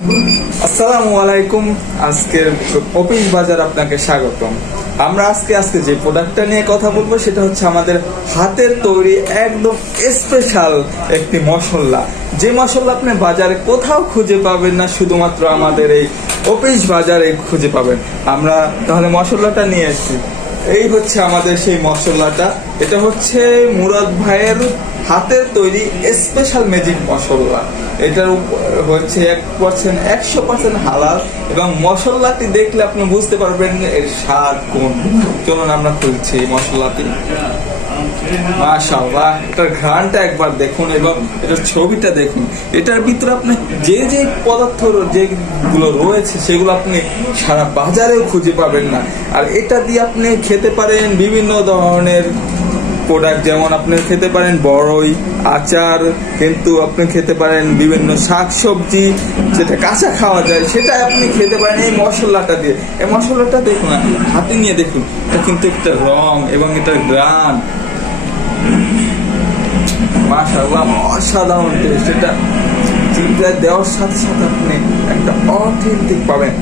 আসসালামু আলাইকুম। আজকের অফিস বাজার আপনাকে স্বাগতম। আমরা আজকে যে প্রোডাক্টটা নিয়ে কথা বলবো সেটা হচ্ছে আমাদের হাতের তৈরি একদম স্পেশাল একটি মশলা, যে মশলা আপনি বাজারে কোথাও খুঁজে পাবেন না, শুধুমাত্র আমাদের এই অফিস বাজারে খুঁজে পাবেন। আমরা তাহলে মশলাটা নিয়ে এসেছি। এই হচ্ছে আমাদের সেই মশলাটা। এটা হচ্ছে মুরাদ ভাইয়ের হাতের তৈরি স্পেশাল ম্যাজিক মশলা। এটার হচ্ছে 100% হালাল এবং মশলাটি দেখলে আপনি বুঝতে পারবেন এর স্বাদ কোন। চলুন আমরা খুলছি এই মশলাটি। মাশাআল্লাহ, এটার ঘ্রাণটা একবার দেখুন এবং এটার ছবিটা দেখুন। এটার ভিতরে আপনি যে যে পদার্থ যেগুলো রয়েছে সেগুলো আপনি সারা বাজারেও খুঁজে পাবেন না। আর এটা দিয়ে আপনি খেতে পারেন বিভিন্ন ধরনের প্রোডাক্ট, যেমন আপনি খেতে পারেন বড়ই, আচার, কিন্তু আপনি খেতে পারেন বিভিন্ন শাকসবজি যেটা কাঁচা খাওয়া যায় সেটা আপনি খেতে পারেন এই মশলাটা দিয়ে। এই মশলাটা দেখুন, হাতে নিয়ে দেখুন, এটা কিন্তু একটা রং এবং এটার গ্রান মাশাআল্লাহ অসাধারণ টেস্ট। এটা চিন্তা দেওয়ার সাথে সাথে আপনি একটা অথেন্টিক পাবেন।